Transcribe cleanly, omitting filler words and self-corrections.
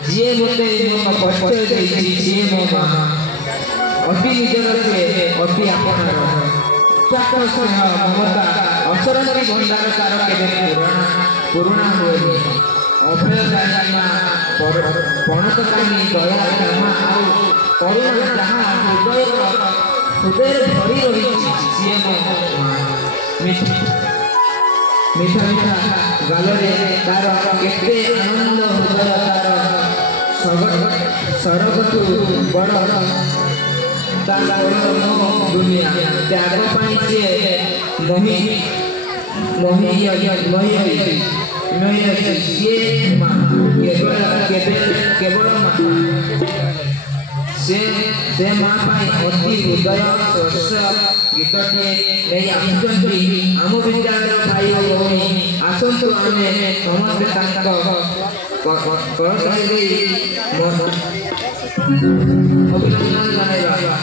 ଯିଏ ମୋତେ କଷ୍ଟ ଦେଇଛି ସିଏ ମୋ ମା ଅତି ନିଜର ସେ ଅତି ଆପଣାର ସ୍ୱାର୍ଥ ସ୍ନେହ ମମତା ଅସରନ୍ତି ଭଣ୍ଡାର ତାର କେବେ ପୁରୁଣା ହୁଏନି ଅଭୟଦାୟୀ ମା ପଣତକାମୀ ଦୟା କ୍ଷମା ଆଉ କରୁଣା ଯାହା ହୃଦୟରେ ଭରି ରହିଛି ସିଏ ମୋ ମା ମିଠା ମିଠା ଗାଲରେ ତାର କେତେ ଆନନ୍ଦ ହୃଦୟ ତାର ସରଗଠୁ ବଡ଼ ଦୁନିଆ ତ୍ୟାଗ ପାଇଁ ସିଏ ସିଏ ମା କେବଳ ମା ସେ ମା ପାଇଁ ଅତି ହୃଦୟ ସ୍ପର୍ଶ ଗୀତଟିଏ ନେଇ ଆସୁଛନ୍ତି ଆମ ବିଦ୍ୟାଳୟର ଭାଇ ଓ ଭଉଣୀ ଆସନ୍ତୁ ଆମେ ସମସ୍ତେ ତାଙ୍କ କରତାଳି ଦେଇ ଅଭିନନ୍ଦନ ଜଣାଇବା।